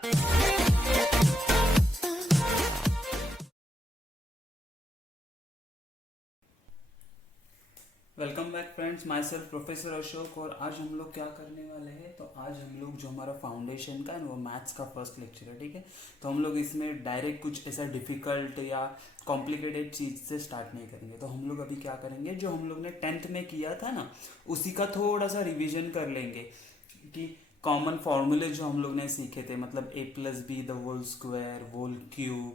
Welcome back friends, my self professor Ashok. और आज हम लोग क्या करने वाले हैं, तो आज हम लोग जो हमारा फाउंडेशन का है वो मैथ्स का फर्स्ट लेक्चर है, ठीक है। तो हम लोग इसमें डायरेक्ट कुछ ऐसा डिफिकल्ट या कॉम्प्लिकेटेड चीज़ से स्टार्ट नहीं करेंगे। तो हम लोग अभी क्या करेंगे, जो हम लोग ने 10th में किया था ना, उसी का थोड़ा सा रिविजन कर लेंगे कि कॉमन फॉर्मूले जो हम लोग ने सीखे थे, मतलब a plus b the whole square, whole cube,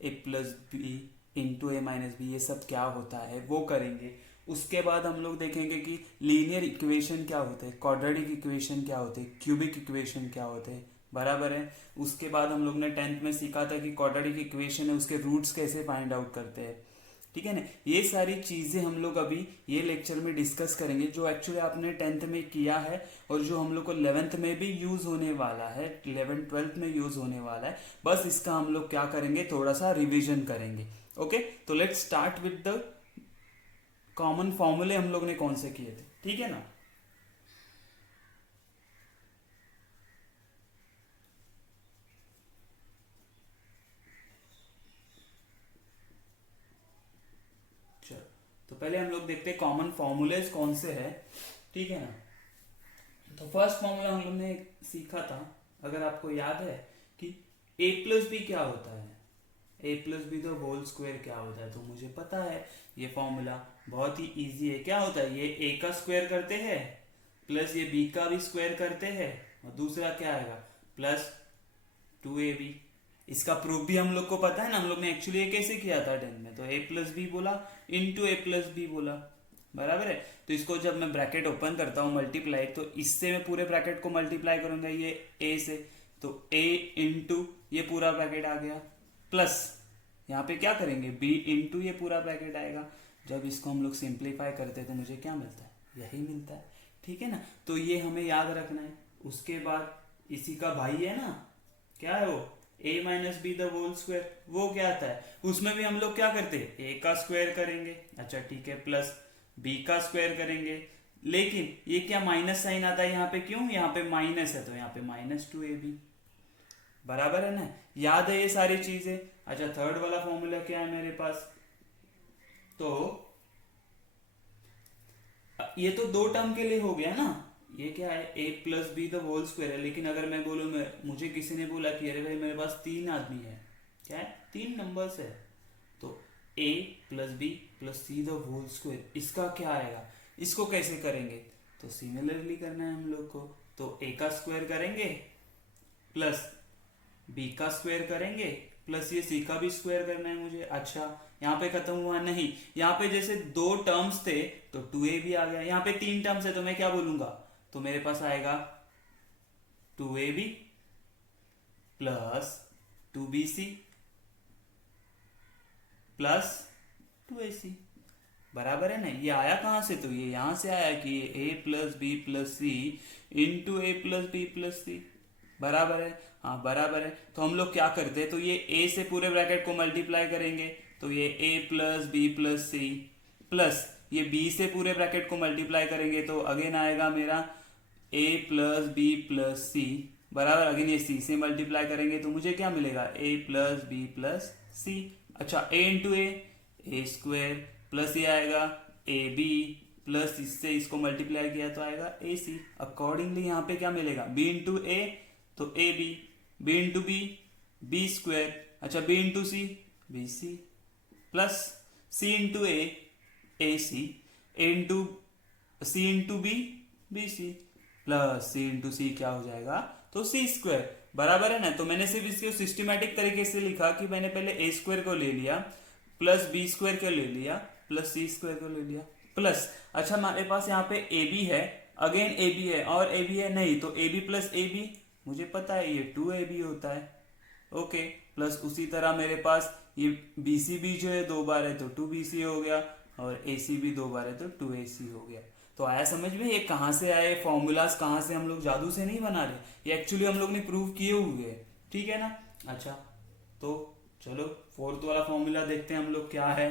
a plus b into a minus b, ये सब क्या होता है वो करेंगे। उसके बाद हम लोग देखेंगे कि लीनियर इक्वेशन क्या होते हैं, क्वाड्रेटिक इक्वेशन क्या होते हैं, क्यूबिक इक्वेशन क्या होते हैं, बराबर है। उसके बाद हम लोग ने 10th में सीखा था कि क्वाड्रेटिक इक्वेशन है उसके रूट्स कैसे फाइंड आउट करते हैं, ठीक है ना। ये सारी चीज़ें हम लोग अभी ये लेक्चर में डिस्कस करेंगे, जो एक्चुअली आपने 10th में किया है और जो हम लोग को 11th में भी यूज़ होने वाला है, 11th 12th में यूज़ होने वाला है। बस इसका हम लोग क्या करेंगे, थोड़ा सा रिविजन करेंगे। ओके, तो let's start with the common फॉर्मूले हम लोग ने कौन से किए थे, ठीक है ना। चलो, तो पहले हम लोग देखते हैं कॉमन फॉर्मूलेज कौन से है, ठीक है ना। तो फर्स्ट फॉर्मूला हम लोग ने सीखा था, अगर आपको याद है, कि a प्लस बी क्या होता है, a प्लस बी तो होल स्क्वायर क्या होता है। तो मुझे पता है ये फॉर्मूला बहुत ही इजी है। क्या होता है, ये a का स्क्वायर करते हैं प्लस ये b का भी स्क्वायर करते हैं, और दूसरा क्या आएगा, प्लस 2ab। इसका प्रूफ भी हम लोग को पता है ना, हम लोग ने एक्चुअली ये कैसे किया था 10 में, तो a प्लस बी बोला इंटू ए प्लस बी बोला, बराबर है। तो इसको जब मैं ब्रैकेट ओपन करता हूँ मल्टीप्लाई, तो इससे मैं पूरे ब्रैकेट को मल्टीप्लाई करूंगा ये a से, तो a इंटू ये पूरा ब्रैकेट आ गया, प्लस यहाँ पे क्या करेंगे b इंटू ये पूरा ब्रैकेट आएगा। जब इसको हम लोग सिंप्लीफाई करते हैं तो मुझे क्या मिलता है, यही मिलता है, ठीक है ना। तो ये हमें याद रखना है। उसके बाद इसी का भाई है ना, क्या है वो, a minus b the whole square, वो क्या आता है, उसमें भी हम लोग क्या करते हैं, a का स्क्वायर करेंगे, अच्छा ठीक है, प्लस b का स्क्वायर करेंगे। लेकिन ये क्या माइनस साइन आता है यहाँ पे, क्यों, यहाँ पे माइनस है तो यहाँ पे -2ab, बराबर है ना। याद है ये सारी चीजें। अच्छा, थर्ड वाला फॉर्मूला क्या है मेरे पास, तो ये तो दो टर्म के लिए हो गया ना, ये क्या है, a plus b the whole square है। लेकिन अगर मैं बोलूं, मुझे किसी ने बोला कि अरे भाई मेरे पास 3 आदमी है, क्या है, 3 नंबर्स है, तो a plus b plus c the whole square, इसका क्या आएगा, इसको कैसे करेंगे, तो सिमिलरली करना है हम लोग को। तो a का स्क्वायर करेंगे प्लस b का स्क्वायर करेंगे प्लस ये c का भी स्क्वायर करना है मुझे। अच्छा, यहाँ पे खत्म हुआ नहीं, यहाँ पे जैसे 2 टर्म्स थे तो 2ab आ गया, यहाँ पे 3 टर्म्स है तो मैं क्या बोलूंगा, तो मेरे पास आएगा 2ab plus 2bc plus 2ac, बराबर है ना। ये आया कहां से, तो ये यहां से आया कि a plus b plus c into a plus b plus c, बराबर है, हाँ बराबर है। तो हम लोग क्या करते हैं, तो ये a से पूरे ब्रैकेट को मल्टीप्लाई करेंगे, तो ये a plus b plus c, plus ये b से पूरे ब्रैकेट को मल्टीप्लाई करेंगे, तो अगेन आएगा मेरा a plus b plus c, बराबर, अगेन ये c से मल्टीप्लाई करेंगे तो मुझे क्या मिलेगा, a प्लस बी प्लस सी। अच्छा, a into a square plus ये आएगा ए बी, प्लस इससे इसको मल्टीप्लाई किया तो आएगा ए सी। अकॉर्डिंगली यहाँ पे क्या मिलेगा, b इंटू ए तो a b, b into b b square, अच्छा b into c b c, plus c into a c, a into c into b c, plus c into c क्या हो जाएगा, तो सी स्क्वायर, बराबर है ना। तो मैंने सिर्फ इसको सिस्टमैटिक तरीके से लिखा कि मैंने पहले ए स्क्वायर को ले लिया, प्लस बी स्क्वायर को ले लिया, प्लस सी स्क्वायर को ले लिया, प्लस अच्छा हमारे पास यहाँ पे ए बी है, अगेन ए बी है और ए बी है नहीं, तो a b plus a b मुझे पता है ये 2ab होता है, ओके। प्लस उसी तरह मेरे पास ये बी सी भी जो है 2 बार है तो 2bc हो गया, और ए सी भी 2 बार है तो 2ac हो गया। तो आया समझ में, ये कहाँ से आए फॉर्मूलाज, कहाँ से, हम लोग जादू से नहीं बना रहे, ये एक्चुअली हम लोग ने प्रूव किए हुए हैं, ठीक है ना। अच्छा, तो चलो फोर्थ वाला फॉर्मूला देखते हैं हम लोग क्या है।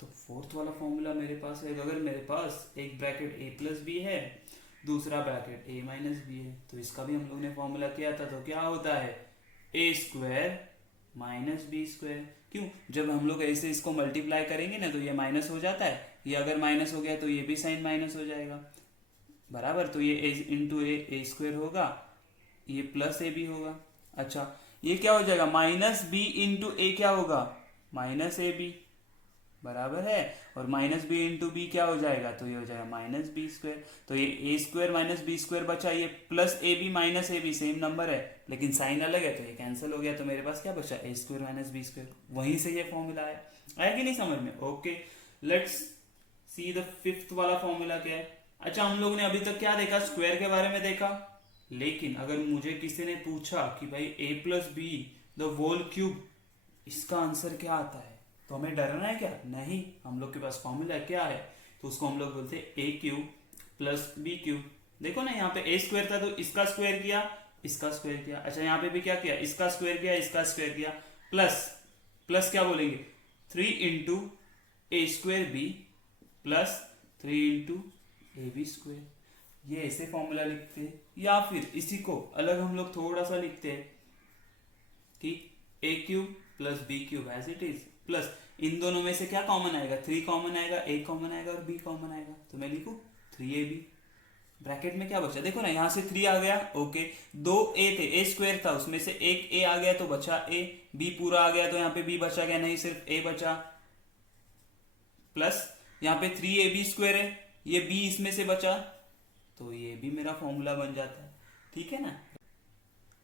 तो फोर्थ वाला फॉर्मूला मेरे पास है, अगर मेरे पास एक ब्रैकेट a प्लस बी है, दूसरा ब्रैकेट a माइनस बी है, तो इसका भी हम लोग ने फॉर्मूला किया था, तो क्या होता है a square minus b square. क्यों, जब हम लोग ऐसे इसको मल्टीप्लाई करेंगे ना तो ये माइनस हो जाता है, ये अगर माइनस हो गया तो ये भी साइन माइनस हो जाएगा, बराबर। तो ये a इंटू ए स्क्वायर होगा, ये प्लस ए बी होगा। अच्छा, ये क्या हो जाएगा माइनस बी इंटू ए, क्या होगा माइनस ए बी, बराबर है। और माइनस बी इंटू बी क्या हो जाएगा, तो ये हो जाएगा माइनस बी स्क्वायर। तो ये a square minus b square बचा, ये plus a b minus a b same number है लेकिन साइन अलग है, तो ये कैंसिल हो गया, तो मेरे पास क्या बचा ए स्क्वायर माइनस बी स्क्वायर। वहीं से ये फॉर्मूला आया कि नहीं समझ में। Okay, let's see the fifth वाला फॉर्मूला क्या है। अच्छा, हम लोग ने अभी तक क्या देखा, स्क्वायर के बारे में देखा, लेकिन अगर मुझे किसी ने पूछा कि भाई a plus b the whole cube, इसका आंसर क्या आता है, तो हमें डरना है क्या, नहीं। हम लोग के पास फॉर्मूला क्या है, तो उसको हम लोग बोलते हैं ए क्यूब प्लस बी क्यूब। देखो ना, यहाँ पे ए स्क्वायर था तो इसका स्क्वायर किया, इसका स्क्वायर किया। अच्छा, यहाँ पे भी क्या किया, इसका स्क्वायर किया, इसका स्क्वायर किया, प्लस प्लस क्या बोलेंगे 3 into a square b plus 3 into a b square. ये ऐसे फॉर्मूला लिखते हैं, या फिर इसी को अलग हम लोग थोड़ा सा लिखते हैं कि a cube plus b cube as it is, plus इन दोनों में से क्या कॉमन आएगा, 3 कॉमन आएगा, ए कॉमन आएगा और बी कॉमन आएगा, तो मैं लिखूं 3ab। ब्रैकेट में क्या बचा, देखो ना, यहां से 3 आ गया, ओके, 2 ए थे, ए स्क्वायर था, उसमें से एक ए आ गया तो बचा ए, बी पूरा आ गया तो यहाँ पे बी बचा गया, नहीं सिर्फ ए बचा, प्लस यहाँ पे 3ab स्क्वायर है, ये बी इसमें से बचा, तो ये भी मेरा फॉर्मूला बन जाता है, ठीक है ना।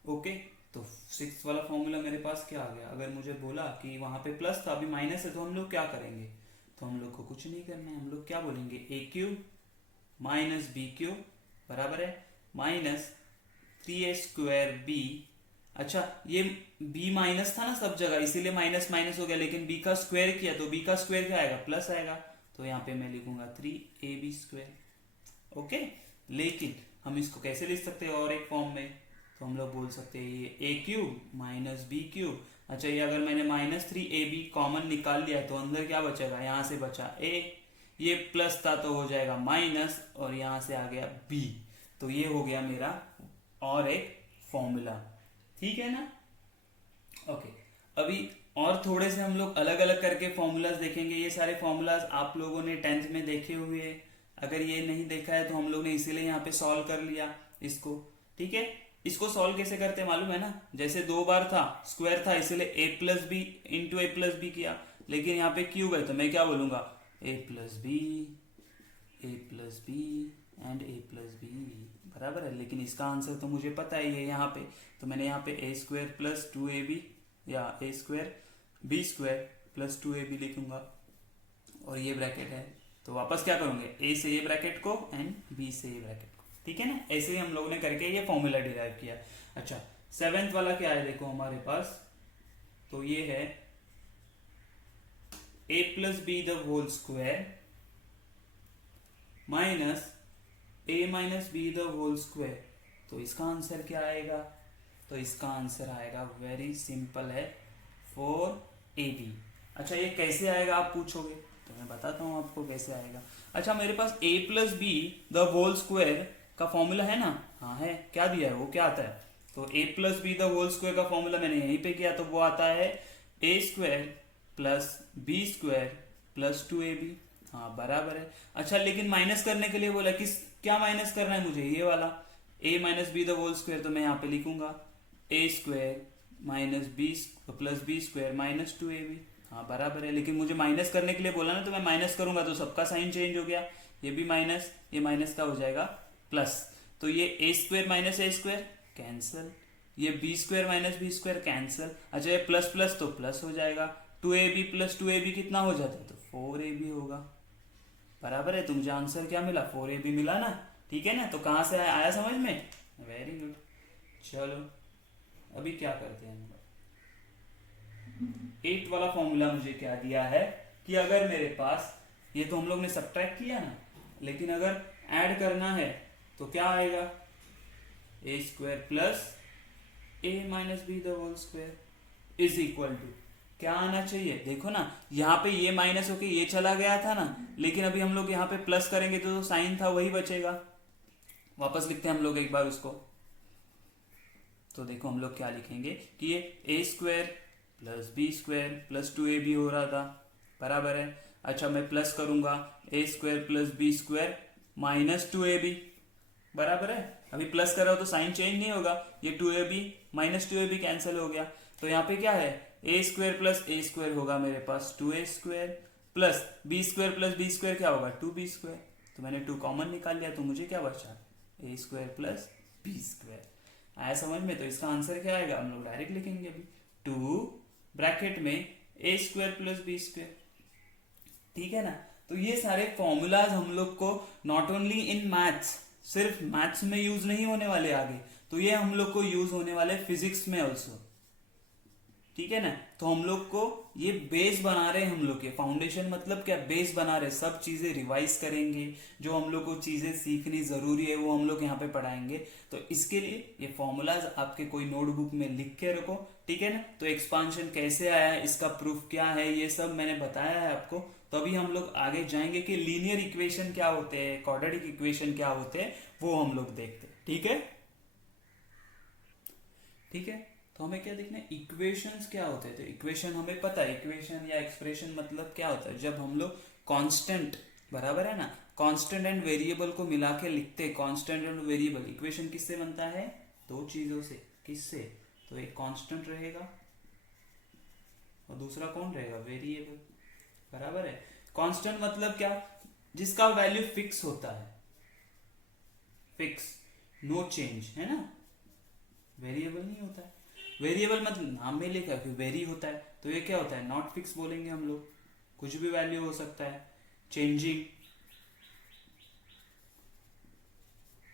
ओके, तो 6 वाला फॉर्मूला मेरे पास क्या आ गया। अगर मुझे बोला कि वहां पे प्लस था अभी माइनस है, तो हम लोग क्या करेंगे, तो हम लोग को कुछ नहीं करना है, हम लोग क्या बोलेंगे ए क्यूब माइनस बी क्यूब बराबर है माइनस 3a स्क्वायर बी। अच्छा, ये b माइनस था ना सब जगह, इसीलिए माइनस माइनस हो गया, लेकिन b का स्क्वायर किया तो b का स्क्वायर क्या आएगा, प्लस आएगा, तो यहाँ पे मैं लिखूंगा 3ab स्क्वायर। ओके, लेकिन हम इसको कैसे लिख सकते हैं और एक फॉर्म में, तो हम लोग बोल सकते हैं ये ए क्यूब माइनस बी क्यूब। अच्छा, ये अगर मैंने माइनस 3ab कॉमन निकाल लिया तो अंदर क्या बचेगा, यहाँ से बचा a, ये प्लस था तो हो जाएगा माइनस, और यहाँ से आ गया b, तो ये हो गया मेरा और एक फॉर्मूला, ठीक है ना। ओके, अभी और थोड़े से हम लोग अलग अलग करके फॉर्मूलाज देखेंगे। ये सारे फॉर्मूलाज आप लोगों ने 10th में देखे हुए हैं, अगर ये नहीं देखा है तो हम लोग ने इसीलिए यहाँ पे सॉल्व कर लिया इसको, ठीक है। इसको सॉल्व कैसे करते हैं मालूम है ना, जैसे 2 बार था, स्क्वायर था इसलिए a plus b into a plus b किया, लेकिन यहाँ पे क्यूब है तो मैं क्या बोलूंगा a plus b and a plus b, बराबर है। लेकिन इसका आंसर तो मुझे पता ही है यहाँ पे, तो मैंने यहाँ पे a स्क्वायर प्लस 2ab या a square b square plus 2ab लिखूंगा, और ये ब्रैकेट है, तो वापस क्या करूंगे a से a ब्रैकेट को एंड b से a ब्रैकेट को, ठीक है ना। ऐसे ही हम लोगों ने करके ये फॉर्मूला डिराइव किया। अच्छा, 7th वाला क्या है, देखो हमारे पास, तो ये है a plus b the whole square minus a minus b the whole square, तो इसका आंसर क्या आएगा, तो इसका आंसर आएगा वेरी सिंपल है 4ab। अच्छा, ये कैसे आएगा आप पूछोगे, तो मैं बताता हूं आपको कैसे आएगा। अच्छा, मेरे पास a plus b the whole square का फॉर्मूला है ना, हाँ है, क्या दिया है वो क्या आता है, तो a plus b the whole square का फॉर्मूला मैंने यहीं पे किया, तो वो आता है a square plus b square plus 2ab, हाँ बराबर है। अच्छा, लेकिन माइनस करने के लिए बोला, किस क्या माइनस करना है मुझे, ये वाला a minus b the whole square, तो मैं यहाँ पे लिखूंगा a square minus B plus b square minus 2ab, हाँ बराबर है। लेकिन मुझे माइनस करने के लिए बोला ना, तो मैं माइनस करूंगा तो सबका साइन चेंज हो गया, ये भी माइनस, ये माइनस का हो जाएगा प्लस, तो ये a square minus a square cancel, ये b square minus b square cancel. अच्छा, ये प्लस प्लस तो प्लस हो जाएगा, 2ab प्लस 2ab कितना हो जाता है, तो 4ab होगा, बराबर है। तो मुझे आंसर क्या मिला, 4ab मिला ना, ठीक है ना। तो कहां से आया समझ में, वेरी गुड। चलो अभी क्या करते हैं, 8 वाला फॉर्मूला मुझे क्या दिया है कि अगर मेरे पास, ये तो हम लोग ने सब्ट्रैक्ट किया ना, लेकिन अगर ऐड करना है तो क्या आएगा, a square plus a minus b the whole square is equal to क्या आना चाहिए, देखो ना, यहाँ पे ये माइनस होके ये चला गया था ना, लेकिन अभी हम लोग यहाँ पे प्लस करेंगे तो साइन था वही बचेगा, वापस लिखते हैं हम लोग एक बार उसको। तो देखो हम लोग क्या लिखेंगे कि ये a square plus b square plus 2ab हो रहा था, बराबर है। अच्छा मैं प्लस करूंगा a square plus b square minus 2ab, बराबर है। अभी प्लस कर रहा हो तो साइन चेंज नहीं होगा, ये 2ab माइनस 2ab कैंसिल हो गया। तो यहाँ पे क्या है, a square plus a square होगा मेरे पास 2a square plus b square क्या होगा 2b स्क्वायर। तो मैंने 2 कॉमन निकाल लिया, तो मुझे क्या बचा ए स्क्वायर प्लस बी स्क्वायर। आया समझ में? तो इसका आंसर क्या आएगा, हम लोग डायरेक्ट लिखेंगे अभी 2 ब्रैकेट में ए स्क्वायर प्लस बी स्क्वायर, ठीक है ना। तो ये सारे फॉर्मूलाज हम लोग को नॉट ओनली इन मैथ्स, सिर्फ मैथ्स में यूज नहीं होने वाले आगे, तो ये हम लोग को यूज होने वाले फिजिक्स में ऑल्सो, ठीक है ना। तो हम लोग को ये बेस बना रहे हैं, हम लोग के फाउंडेशन मतलब क्या, बेस बना रहे, सब चीजें रिवाइज करेंगे, जो हम लोग को चीजें सीखनी जरूरी है वो हम लोग यहाँ पे पढ़ाएंगे। तो इसके लिए ये फॉर्मूलाज आपके कोई नोटबुक में लिख के रखो, ठीक है ना। तो एक्सपांशन कैसे आया है, इसका प्रूफ क्या है, ये सब मैंने बताया है आपको। तो अभी हम लोग आगे जाएंगे कि लीनियर इक्वेशन क्या होते हैं, क्वाड्रेटिक इक्वेशन क्या होते हैं, वो हम लोग देखते हैं, ठीक है। ठीक है, तो हमें क्या देखना है, इक्वेशंस क्या होते हैं। तो इक्वेशन हमें पता है, इक्वेशन या एक्सप्रेशन मतलब क्या होता है, जब हम लोग कांस्टेंट, बराबर है ना, कांस्टेंट एंड वेरिएबल को मिला के लिखते हैं। कांस्टेंट एंड वेरिएबल इक्वेशन किससे बनता है, 2 चीजों से। किससे, तो एक कांस्टेंट रहेगा और दूसरा कौन रहेगा, वेरिएबल, बराबर है। कांस्टेंट मतलब क्या, जिसका वैल्यू फिक्स होता है, फिक्स, नो चेंज, है ना। वेरिएबल नहीं होता है, वेरिएबल मतलब नाम में लिखा कि वेरी होता है, तो ये क्या होता है, नॉट फिक्स बोलेंगे हम लोग, कुछ भी वैल्यू हो सकता है, चेंजिंग,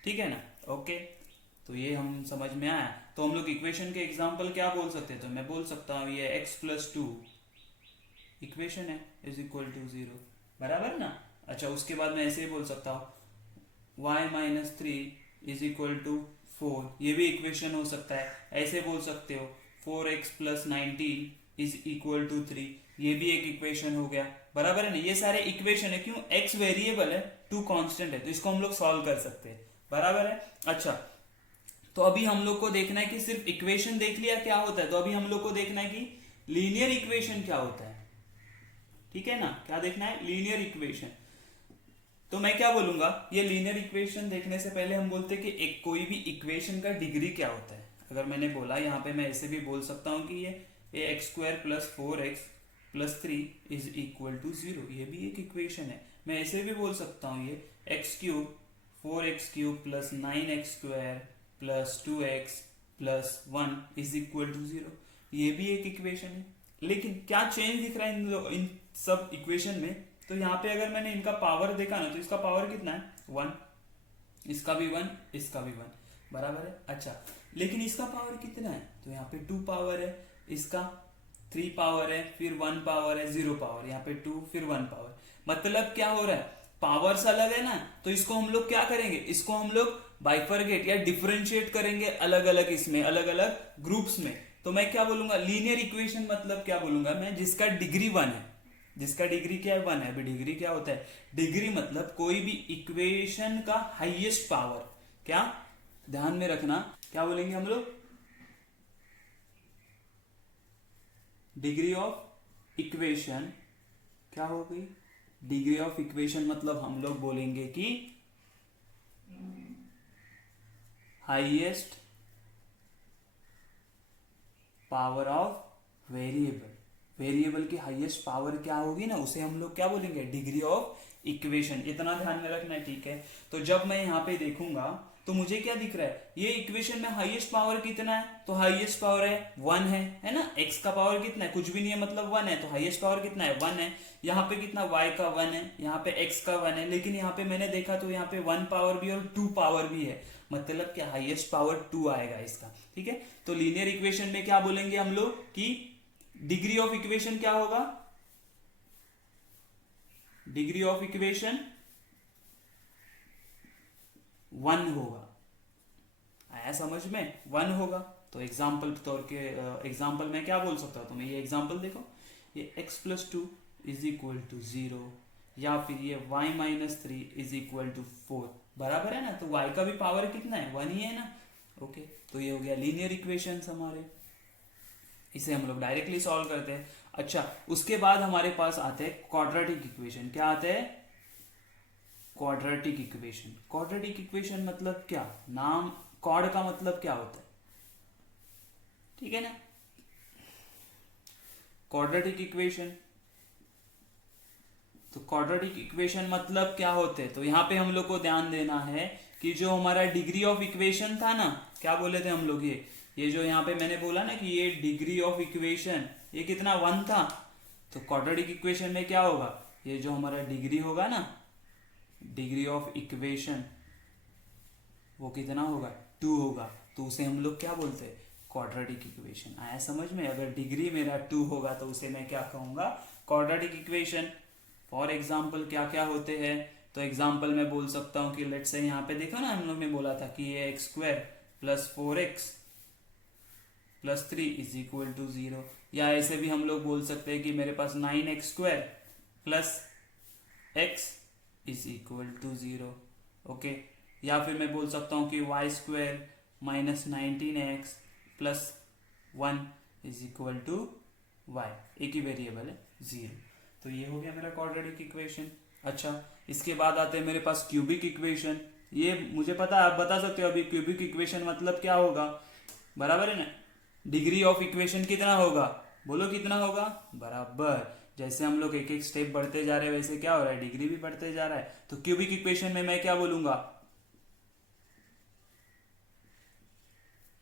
ठीक है ना। ओके, तो ये हम समझ में आया। तो हम लोग इक्वेशन के एग्जांपल क्या बोल सकते हैं, तो मैं बोल सकता हूं ये x+2 इक्वेशन है इज इक्वल टू 0, बराबर ना। अच्छा उसके बाद मैं ऐसे ही बोल सकता हूं y-3 इज इक्वल टू 4, ये भी इक्वेशन हो सकता है। ऐसे बोल सकते हो 4x + 19 इज इक्वल टू 3, ये भी एक इक्वेशन हो गया, बराबर है ना। ये सारे इक्वेशन है, क्यों, x वेरिएबल है, 2 कांस्टेंट है, तो इसको हम लोग सॉल्व कर सकते हैं, बराबर है। अच्छा तो अभी हम लोग को देखना है कि सिर्फ इक्वेशन देख लिया क्या होता है, तो अभी हम लोग को देखना है कि लीनियर इक्वेशन क्या होता है, ठीक है ना। क्या देखना है, लीनियर इक्वेशन। तो मैं क्या बोलूंगा, ये लीनियर इक्वेशन देखने से पहले हम बोलते हैं कि एक कोई भी इक्वेशन का डिग्री क्या होता है। अगर मैंने बोला यहाँ पे, मैं ऐसे भी बोल सकता हूँ कि ये x² + 4x + 3 is equal to 0, ये भी एक इक्वेशन है। मैं ऐसे भी बोल सकता हूँ ये x³ 4x³ + 9x² + 2x + 1 is equal to 0, ये भी एक इक्वेशन है। लेकिन क्या चेंज दिख रहा है इन सब इक्वेशन में, तो यहाँ पे अगर मैंने इनका पावर देखा ना, तो इसका पावर कितना है 1, इसका भी 1, इसका भी 1, बराबर है। अच्छा लेकिन इसका पावर कितना है, तो यहाँ पे 2 पावर है, इसका 3 पावर है, फिर 1 पावर है, 0 पावर, यहाँ पे 2 फिर 1 पावर। मतलब क्या हो रहा है, पावर्स अलग है ना, तो इसको हम लोग क्या करेंगे, इसको हम लोग बाइफरगेट या डिफरेंशिएट करेंगे अलग अलग, इसमें अलग अलग ग्रुप्स में। तो मैं क्या बोलूंगा, लीनियर इक्वेशन मतलब क्या बोलूंगा मैं, जिसका डिग्री 1 है, जिसका डिग्री क्या है 1 है। अभी डिग्री क्या होता है, डिग्री मतलब कोई भी इक्वेशन का हाईएस्ट पावर, क्या ध्यान में रखना, क्या बोलेंगे हम लोग, डिग्री ऑफ इक्वेशन क्या हो गई, डिग्री ऑफ इक्वेशन मतलब हम लोग बोलेंगे कि highest power of variable, variable की हाईएस्ट पावर क्या होगी ना, उसे हम लोग क्या बोलेंगे, डिग्री ऑफ इक्वेशन। इतना ध्यान में रखना है, ठीक है। तो जब मैं यहाँ पे देखूंगा तो मुझे क्या दिख रहा है, ये इक्वेशन में हाईएस्ट पावर कितना है, तो हाईएस्ट पावर है 1 है ना। x का पावर कितना है, कुछ भी नहीं है मतलब 1 है, तो हाईएस्ट पावर कितना है 1 है। यहाँ पे कितना, y का 1 है, यहाँ पे x का 1 है, लेकिन यहाँ पे मैंने देखा तो यहाँ पे 1 पावर भी और 2 पावर भी है, मतलब क्या, हाईएस्ट पावर 2 आएगा इसका, ठीक है। तो लीनियर इक्वेशन में क्या बोलेंगे हम लोग कि डिग्री ऑफ इक्वेशन क्या होगा, डिग्री ऑफ इक्वेशन 1 होगा। आया समझ में, 1 होगा। तो एग्जाम्पल तौर के एग्जाम्पल में क्या बोल सकता हूं, तुम्हें ये एग्जाम्पल देखो, ये x+2 इज इक्वल टू 0, या फिर ये y-3 इज इक्वल टू 4, बराबर है ना, तो y का भी पावर कितना है, 1 ही है ना। ओके, तो ये हो गया लीनियर इक्वेशंस हमारे, इसे हम लोग डायरेक्टली सॉल्व करते हैं। अच्छा, उसके बाद हमारे पास आते हैं क्वाड्रेटिक इक्वेशन। क्या आते हैं, क्वाड्रेटिक इक्वेशन। क्वाड्रेटिक इक्वेशन मतलब क्या, नाम क्वाड का मतलब क्या होता है, ठीक है ना। क्वाड्रेटिक इक्वेशन, तो क्वाड्रेटिक इक्वेशन मतलब क्या होते हैं, तो यहाँ पे हम लोग को ध्यान देना है कि जो हमारा डिग्री ऑफ इक्वेशन था ना, क्या बोले थे हम लोग, ये जो यहाँ पे मैंने बोला ना कि ये डिग्री ऑफ इक्वेशन ये कितना 1 था, तो क्वाड्रेटिक इक्वेशन में क्या होगा, ये जो हमारा डिग्री होगा ना, डिग्री ऑफ इक्वेशन वो कितना होगा, 2 होगा, तो उसे हम लोग क्या बोलते हैं, क्वाड्रेटिक इक्वेशन। आया समझ में, अगर डिग्री मेरा 2 होगा तो उसे मैं क्या कहूंगा, क्वाड्रेटिक इक्वेशन। फॉर एग्जाम्पल क्या क्या होते हैं, तो एग्जाम्पल मैं बोल सकता हूँ कि लेट से यहाँ पे देखो ना, हम लोग ने बोला था कि ये x² plus 4x plus 3 is equal to 0, या ऐसे भी हम लोग बोल सकते हैं कि मेरे पास 9x² plus x is equal to 0। Okay, या फिर मैं बोल सकता हूँ कि y² minus 19x plus 1 is equal to y, एक ही वेरिएबल है 0। तो ये हो गया मेरा क्वाड्रेटिक इक्वेशन। अच्छा, इसके बाद आते हैं मेरे पास क्यूबिक इक्वेशन। ये मुझे पता है, आप बता सकते हो अभी क्यूबिक इक्वेशन मतलब क्या होगा, बराबर है ना। डिग्री ऑफ इक्वेशन कितना होगा, बोलो कितना होगा, बराबर। जैसे हम लोग एक एक स्टेप बढ़ते जा रहे हैं वैसे क्या हो रहा है, डिग्री भी बढ़ते जा रहा है। तो क्यूबिक इक्वेशन में मैं क्या बोलूंगा,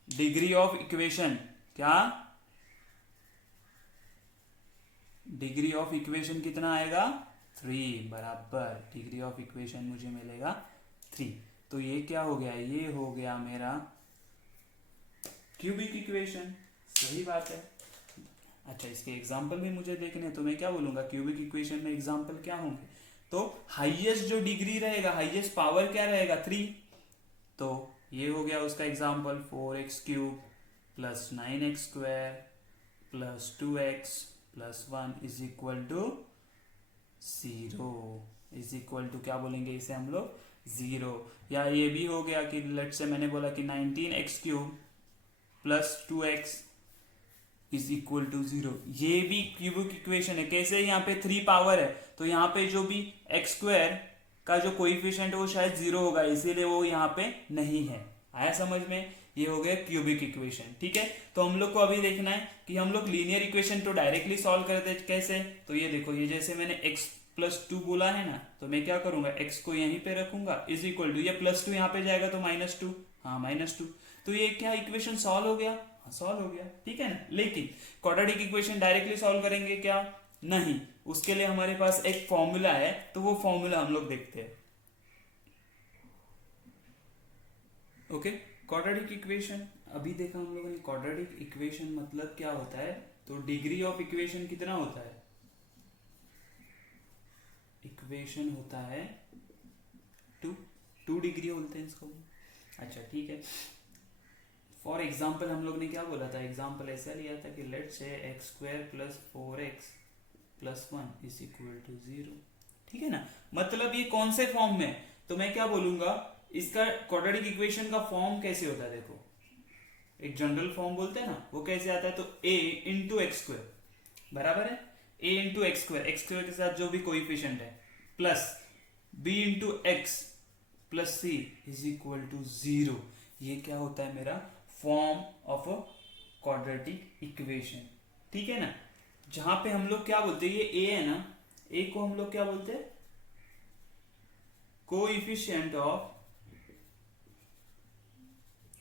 डिग्री ऑफ इक्वेशन, क्या डिग्री ऑफ इक्वेशन कितना आएगा, 3, बराबर। डिग्री ऑफ इक्वेशन मुझे मिलेगा 3। तो ये क्या हो गया, ये हो गया मेरा क्यूबिक इक्वेशन, सही बात है। अच्छा, इसके एग्जाम्पल भी मुझे देखने हैं, तो मैं क्या बोलूंगा, क्यूबिक इक्वेशन में एग्जाम्पल क्या होंगे, तो हाईएस्ट जो डिग्री रहेगा, हाईएस्ट पावर क्या रहेगा, 3। तो ये हो गया उसका example, 4x³ plus 9x² plus 2x plus 1 is equal to 0, is equal to क्या बोलेंगे इसे हम लोग, 0। या ये भी हो गया कि लेट से मैंने बोला कि 19x³ plus 2x is equal to 0, ये भी क्यूबिक इक्वेशन है। कैसे, यहाँ पे 3 पावर है, तो यहाँ पे जो भी x² का जो कोएफिशिएंट है वो शायद 0 होगा, इसीलिए वो यहाँ पे नहीं है। आया समझ में, ये हो गया क्यूबिक इक्वेशन, ठीक है। तो हम लोग को अभी देखना है कि हम लोग लीनियर इक्वेशन तो डायरेक्टली सॉल्व करते कैसे, तो ये देखो, ये जैसे मैंने x प्लस 2 बोला है ना, तो मैं क्या करूंगा, x को यहीं पे रखूंगा, इज इक्वल टू, ये प्लस 2 यहाँ पे जाएगा तो -2, हाँ -2। तो ये क्या इक्वेशन सॉल्व हो गया, सॉल्व हो गया, ठीक है ना। लेकिन क्वाड्रेटिक इक्वेशन डायरेक्टली सॉल्व करेंगे क्या, नहीं, उसके लिए हमारे पास एक फॉर्मूला है, तो वो फॉर्मूला हम लोग देखते हैं। ओके, क्वाड्रेटिक इक्वेशन अभी देखा हम लोगों ने, क्वाड्रेटिक इक्वेशन मतलब क्या होता है, तो डिग्री ऑफ इक्वेशन कितना होता है, इक्वेशन होता है 2 डिग्री बोलते हैं इसको। अच्छा, ठीक है। फॉर एग्जाम्पल हम लोग ने क्या बोला था, एग्जाम्पल ऐसा लिया था कि let say x² plus 4x plus 1 is equal to 0, ठीक है ना। मतलब ये कौन से फॉर्म में, तो मैं क्या बोलूंगा, इसका क्वाड्रेटिक इक्वेशन का फॉर्म कैसे होता है, देखो एक जनरल फॉर्म बोलते हैं ना, वो कैसे आता है, तो a इंटू x², बराबर है, a इंटू x² के साथ जो भी कोएफिशिएंट है, plus b into x plus c is equal to 0। ये क्या होता है, मेरा form of a quadratic equation, ठीक है ना। जहां पे हम लोग क्या बोलते हैं, ये a है ना, a को हम लोग क्या बोलते हैं, कोएफिशिएंट ऑफ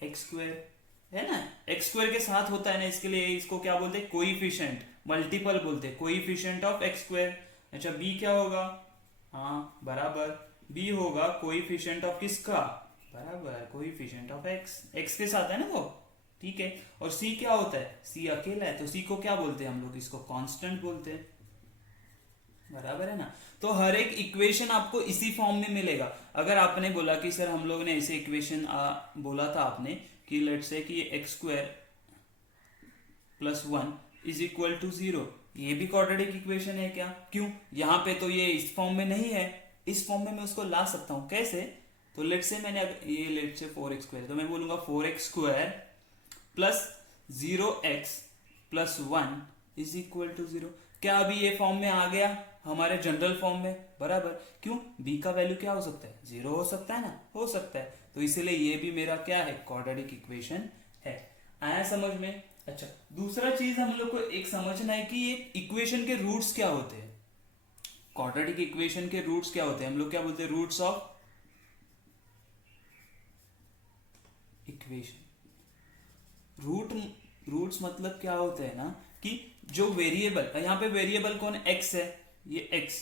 x² है ना, x² के साथ होता है ना, इसके लिए इसको क्या बोलते हैं, कोएफिशिएंट, मल्टीपल बोलते हैं, कोएफिशिएंट ऑफ x²। अच्छा, b क्या होगा, हाँ बराबर, b होगा कोएफिशिएंट ऑफ किसका, बराबर कोएफिशिएंट ऑफ x के साथ है ना वो, ठीक है। और c क्या होता है, c अकेला है, तो c को क्या बोलते हैं हम लोग, इसको कांस्टेंट बोलते हैं, बराबर है ना। तो हर एक इक्वेशन आपको इसी फॉर्म में मिलेगा। अगर आपने बोला कि सर हम लोग ने ऐसे इक्वेशन बोला था आपने कि लेट से कि x² plus 1 is equal to 0, ये भी क्वाड्रेटिक इक्वेशन है क्या, क्यों, यहाँ पे तो ये इस फॉर्म में नहीं है, इस फॉर्म में मैं उसको ला सकता हूं, कैसे, तो लेट से मैंने ये लेट से 4x² तो मैं बोलूंगा 4x² plus 0x plus 1 is equal to 0। क्या अभी ये फॉर्म में आ गया हमारे जनरल फॉर्म में? बराबर। क्यों? b का वैल्यू क्या हो सकता है? 0 हो सकता है ना, हो सकता है। तो इसीलिए ये भी मेरा क्या है? क्वाड्रेटिक इक्वेशन है। आया समझ में? अच्छा, दूसरा चीज हम लोग को एक समझना है कि ये इक्वेशन के रूट्स क्या होते हैं। क्वाड्रेटिक इक्वेशन के रूट्स क्या होते हैं? हम लोग क्या बोलते हैं? Roots of equation. रूट्स मतलब क्या होते हैं ना कि जो वेरिएबल, यहाँ पे वेरिएबल कौन? x है, ये x,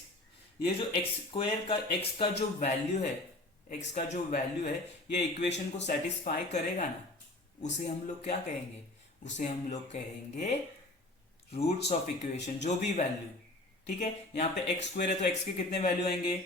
ये जो x² का x का जो वैल्यू है, x का जो वैल्यू है ये इक्वेशन को सेटिस्फाई करेगा ना, उसे हम लोग क्या कहेंगे? उसे हम लोग कहेंगे रूट्स ऑफ इक्वेशन। जो भी वैल्यू, ठीक है, यहाँ पे x² है तो x के कितने वैल्यू आएंगे?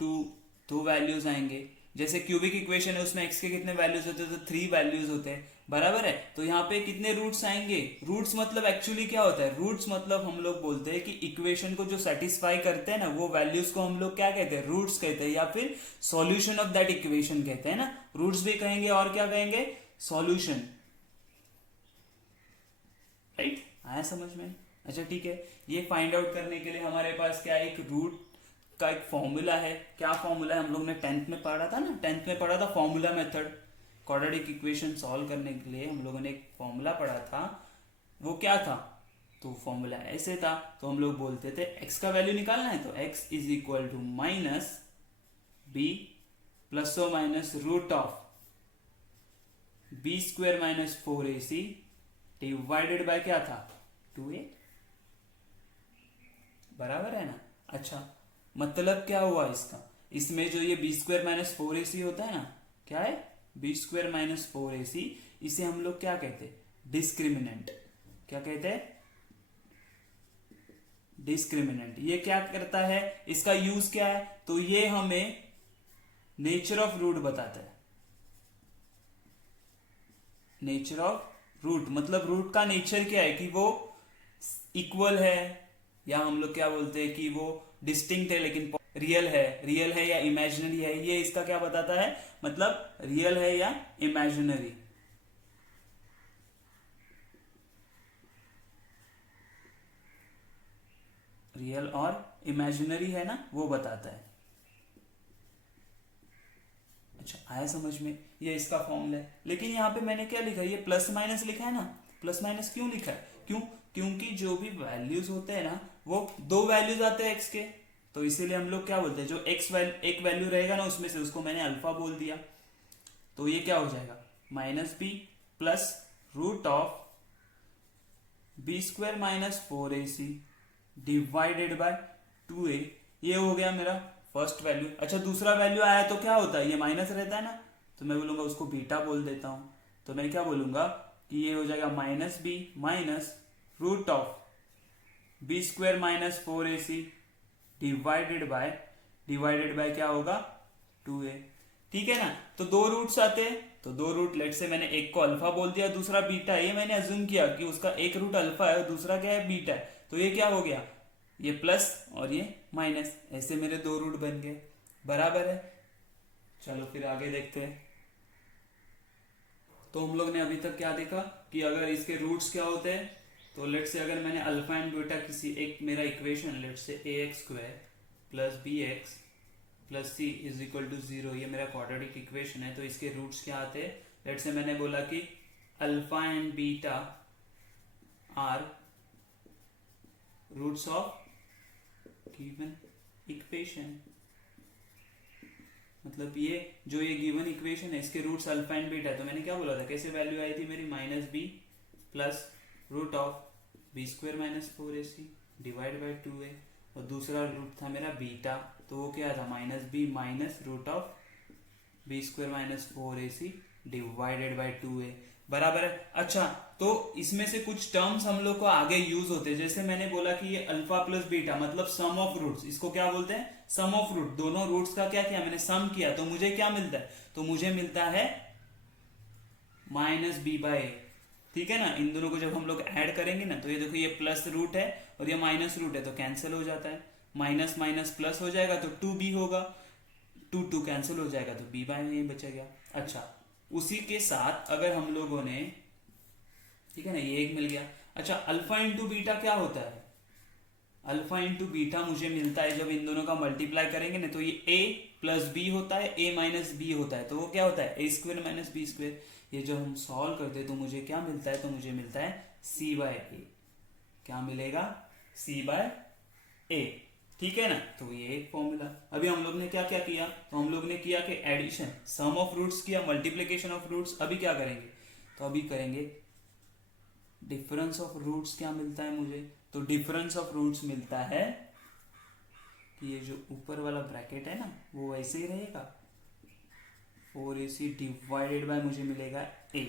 2 वैल्यूज आएंगे। जैसे क्यूबिक इक्वेशन है उसमें x के कितने वैल्यूज होते हैं? तो 3 वैल्यूज होते हैं। बराबर है। तो यहाँ पे कितने रूट्स आएंगे? रूट्स मतलब एक्चुअली क्या होता है? रूट्स मतलब हम लोग बोलते हैं कि इक्वेशन को जो सेटिस्फाई करते हैं ना वो वैल्यूज को हम लोग क्या कहते हैं? रूट्स कहते हैं, या फिर सॉल्यूशन ऑफ दैट इक्वेशन कहते हैं ना। रूट्स भी कहेंगे और क्या कहेंगे? सॉल्यूशन। राइट? आया समझ में? अच्छा ठीक है, ये फाइंड आउट करने के लिए हमारे पास क्या, एक रूट का एक फॉर्मूला है। क्या फॉर्मूला है? हम लोग ने 10th में पढ़ा था ना, 10th में पढ़ा था formula method. Quadratic equation solve करने के लिए हम लोगों ने एक फॉर्मूला पढ़ा था। वो क्या था? तो फॉर्मूला ऐसे था, तो हम लोग बोलते थे x का वैल्यू निकालना है तो x is equal to minus b plus or minus root of b² minus 4ac divided by क्या था? 2a। बराबर है ना? अच्छा, मतलब क्या हुआ इसका? इसमें जो ये b² माइनस 4ac होता है ना, क्या है? b² माइनस 4ac, इसे हम लोग क्या कहते हैं? डिस्क्रिमिनेंट। क्या कहते हैं? डिस्क्रिमिनेंट। ये क्या करता है? इसका यूज क्या है? तो ये हमें नेचर ऑफ रूट बताता है। नेचर ऑफ रूट मतलब रूट का नेचर क्या है? कि वो इक्वल है, या हम लोग क्या बोलते हैं कि वो डिस्टिंक्ट है लेकिन रियल है या इमेजिनरी है। ये इसका क्या बताता है? मतलब रियल है या इमेजिनरी। रियल और इमेजिनरी है ना, वो बताता है। अच्छा, आया समझ में? ये इसका फॉर्मूला है। लेकिन यहाँ पे मैंने क्या लिखा है? ये प्लस माइनस लिखा है ना। प्लस माइनस क्यों लिखा है? क्योंकि जो भी वैल्यूज होते हैं ना वो 2 वैल्यूज आते हैं x के, तो इसीलिए हम लोग क्या बोलते हैं? जो एक वैल्यू रहेगा ना उसमें से, उसको मैंने अल्फा बोल दिया। तो ये क्या हो जाएगा? Minus b plus root of b² minus 4ac divided by 2a। ये हो गया मेरा फर्स्ट वैल्यू। अच्छा, दूसरा वैल्यू आया तो क्या होता है? ये माइनस रहता है ना, तो मैं बोलूंगा उसको बीटा बोल देता हूं। तो मैं क्या बोलूंगा कि ये हो जाएगा minus b minus root of b² minus 4ac divided by क्या होगा? 2a। ठीक है ना? तो 2 रूट्स आते हैं, तो 2 रूट, लेट से मैंने एक को अल्फा बोल दिया, दूसरा बीटा है। ये मैंने अज्यूम किया कि उसका एक रूट अल्फा है और दूसरा क्या है? बीटा है। तो ये क्या हो गया? ये प्लस और ये माइनस, ऐसे मेरे 2 रूट बन गए। बराबर है। चलो फिर आगे देखते हैं। तो हम लोग ने अभी तक क्या देखा कि अगर इसके रूट्स क्या होते हैं, तो लेट से अगर मैंने अल्फा एंड बीटा किसी एक मेरा equation, let say ax² plus bx plus c is equal to 0, ये मेरा क्वाड्रेटिक इक्वेशन है। तो इसके रूट्स क्या आते हैं? लेट से मैंने बोला कि alpha and beta are roots of given equation. मतलब ये जो ये गिवन इक्वेशन है इसके रूट्स अल्फा एंड बीटा है। तो मैंने क्या बोला था? कैसे वैल्यू आई थी मेरी? Minus b plus root of b² minus 4ac divide by 2a, और दूसरा रूट था मेरा बीटा, तो वो क्या था? Minus b minus root of b² minus 4ac divided by 2a। बराबर है। अच्छा, तो इसमें से कुछ टर्म्स हम लोग को आगे यूज होते हैं। जैसे मैंने बोला कि ये अल्फा प्लस बीटा मतलब सम ऑफ रूट्स, इसको क्या बोलते हैं? सम ऑफ रूट। दोनों रूट्स का क्या किया मैंने? सम किया। तो मुझे क्या मिलता है? तो मुझे मिलता है माइनस b बाय। ठीक है ना? इन दोनों को जब हम लोग ऐड करेंगे ना, तो ये देखो ये प्लस रूट है और ये माइनस रूट है, तो कैंसिल हो जाता है। माइनस माइनस प्लस हो जाएगा तो 2b होगा। टू टू कैंसिल हो जाएगा तो b बाय में बचा गया। अच्छा, उसी के साथ अगर हम लोगों ने, ठीक है ना, ये एक मिल गया। अच्छा, अल्फा इंटू बीटा क्या होता है? अल्फा इंटू बीटा मुझे मिलता है जब इन दोनों का मल्टीप्लाई करेंगे ना, तो ये a प्लस बी होता है, a माइनस बी होता है, तो वो क्या होता है? ए स्क्वेयर माइनस बी स्क्वेयर। ये जब हम सॉल्व करते हैं तो मुझे क्या मिलता है? तो मुझे मिलता है c बाय ए। क्या मिलेगा? c बाय ए। ठीक है ना, तो ये एक फॉर्मूला। अभी हम लोग ने क्या क्या किया? तो हम लोग ने किया कि एडिशन, सम ऑफ रूट्स किया, मल्टीप्लीकेशन ऑफ रूट्स। अभी क्या करेंगे? तो अभी करेंगे डिफरेंस ऑफ रूट्स। क्या मिलता है मुझे? तो डिफरेंस ऑफ रूट्स मिलता है कि ये जो ऊपर वाला ब्रैकेट है ना, वो वैसे ही रहेगा, 4ac डिवाइडेड बाय मुझे मिलेगा a।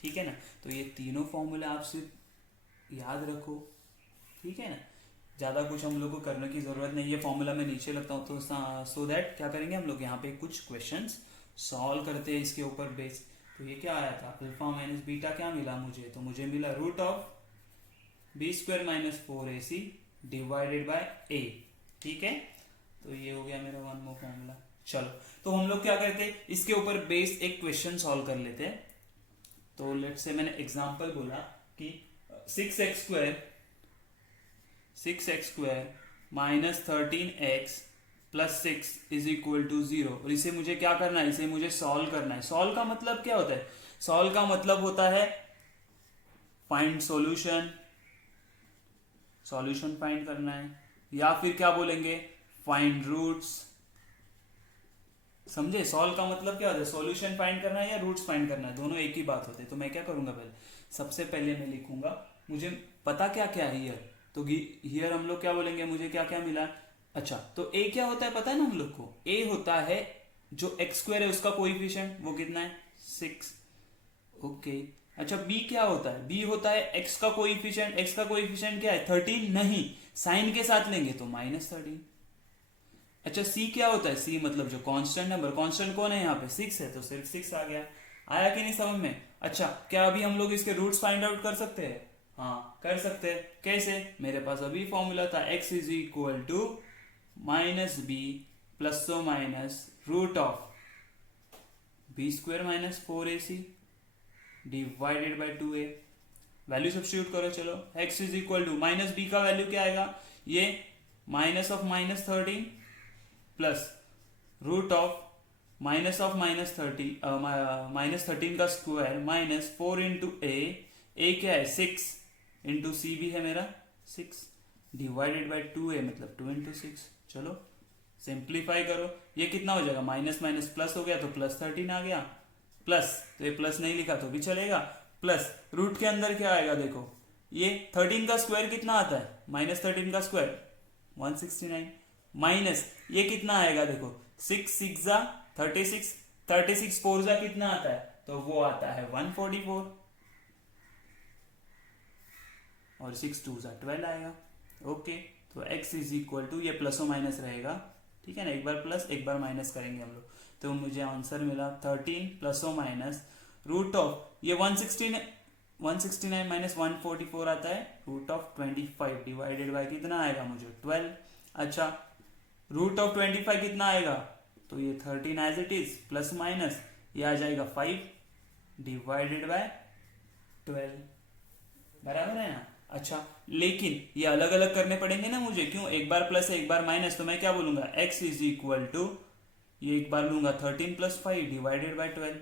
ठीक है ना, तो ये तीनों फॉर्मूले आप सिर्फ याद रखो। ठीक है ना, ज़्यादा कुछ हम लोग को करने की ज़रूरत नहीं है। फॉर्मूला में नीचे लगता हूँ तो सो दैट क्या करेंगे हम लोग, यहाँ पे कुछ क्वेश्चंस सॉल्व करते हैं इसके ऊपर बेस। तो ये क्या आया था? अल्फा माइनस बीटा क्या मिला मुझे? तो मुझे मिला root of B square minus 4ac divided by a। ठीक है, तो ये हो गया मेरा वन मोर फॉर्मूला। चलो, तो हम लोग क्या करते हैं, इसके ऊपर बेस्ड एक क्वेश्चन सॉल्व कर लेते हैं। तो लेट्स से मैंने एग्जांपल बोला कि 6x square minus 13x plus 6 is equal to 0। और इसे मुझे क्या करना है? इसे मुझे सॉल्व करना है। सॉल्व का मतलब क्या होता है? सॉल्व का मतलब होता है फाइंड सॉल्यूशन, सॉल्यूशन फाइंड करना है, या फिर क्या बोलेंगे, फाइंड रूट्स। समझे? सॉल्व का मतलब क्या होता है? सॉल्यूशन फाइंड करना है या रूट्स फाइंड करना है, दोनों एक ही बात होते हैं। तो मैं क्या करूंगा, पहले सबसे पहले मैं लिखूंगा मुझे पता क्या क्या है हियर। तो हियर हम लोग क्या बोलेंगे, मुझे क्या क्या मिला। अच्छा, तो a क्या होता है पता है ना हम लोग को? a होता है जो x स्क्वायर है उसका कोएफिशिएंट, वो कितना है? 6। ओके। अच्छा, b क्या होता है? b होता है x का कोएफिशिएंट। x का कोएफिशिएंट क्या है? 13। नहीं, साइन के साथ लेंगे तो -13। अच्छा, c क्या होता है? c मतलब जो कांस्टेंट नंबर, कांस्टेंट कौन है यहाँ पे? 6 है, तो सिर्फ 6 आ गया। आया कि नहीं समझ में? अच्छा, क्या अभी हम लोग इसके रूट्स फाइंड आउट कर सकते हैं? हाँ, कर सकते हैं। कैसे? मेरे पास अभी फॉर्मूला था x is equal to minus B plus minus root of B square minus 4ac divided by 2a। Value substitute करो। चलो, x is equal to minus B का वैल्यू क्या आएगा? ये minus of -13 plus root of -13 का square minus 4 into ए क्या है? 6 into सी भी है मेरा 6 डिवाइडेड बाई 2a मतलब 2 इंटू 6। चलो सिंप्लीफाई करो, ये कितना हो जाएगा? माइनस माइनस प्लस हो गया तो +13 आ गया। प्लस, तो ये प्लस नहीं लिखा तो भी चलेगा। प्लस रूट के अंदर क्या आएगा? देखो, ये 13 का स्क्वायर कितना आता है? -13 का स्क्वायर 169 माइनस ये कितना आएगा? देखो 6 6 जा 36, 36 4 जा कितना आता है? तो वो आता है 144 और 6 2 जा 12 आएगा। ओके, तो x इज इक्वल टू, ये प्लस और माइनस रहेगा। ठीक है ना, एक बार प्लस एक बार माइनस करेंगे हम लोग, तो मुझे आंसर मिला 13 प्लस और माइनस रूट ऑफ ये 169 माइनस 144 आता है रूट ऑफ 25 डिवाइडेड बाय कितना आएगा मुझे? 12। अच्छा, रूट ऑफ 25 कितना आएगा? तो ये 13 as it is plus minus ये आ जाएगा 5 डिवाइडेड बाय 12। बराबर है ना? अच्छा, लेकिन ये अलग अलग करने पड़ेंगे ना मुझे, क्यों? एक बार प्लस है एक बार माइनस, तो मैं क्या बोलूंगा? x इज इक्वल टू, ये एक बार लूंगा 13 प्लस 5 डिवाइडेड बाई 12,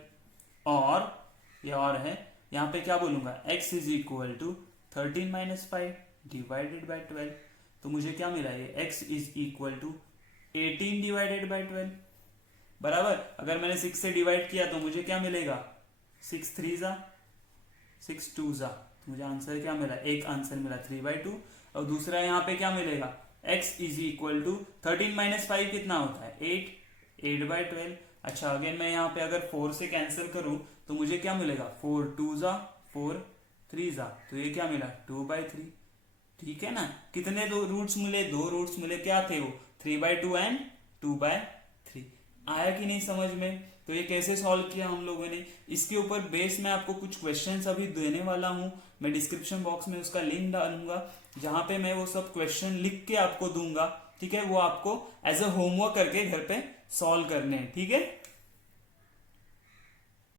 और ये और है यहाँ पे क्या बोलूंगा? x is equal to 13 minus 5 divided by 12। तो मुझे क्या मिला? ये x is equal to 18 divided by 12। बराबर, अगर मैंने 6 से डिवाइड किया तो मुझे क्या मिलेगा? 6 3 जा 6 2 जा, मुझे आंसर क्या मिला? एक आंसर मिला 3/2, और दूसरा यहाँ पे क्या मिलेगा? x is equal to 13 minus 5 कितना होता है? 8/12। अच्छा, अगेन मैं यहाँ पे अगर 4 से कैंसिल करूं तो मुझे क्या मिलेगा? 4 2 जा 4 3 जा, तो ये क्या मिला? 2/3। ठीक है ना, कितने दो रूट्स मिले? 2 रूट्स मिले। क्या थे वो? 3/2 एंड 2/3। आया कि नहीं समझ में? तो ये कैसे सॉल्व किया हम लोगों ने, इसके ऊपर बेस में आपको कुछ क्वेश्चंस अभी देने वाला हूं। मैं डिस्क्रिप्शन बॉक्स में उसका लिंक डालूंगा, जहां पे मैं वो सब क्वेश्चन लिख के आपको दूंगा। ठीक है, वो आपको एज अ होमवर्क करके घर पे सॉल्व करने हैं, ठीक है।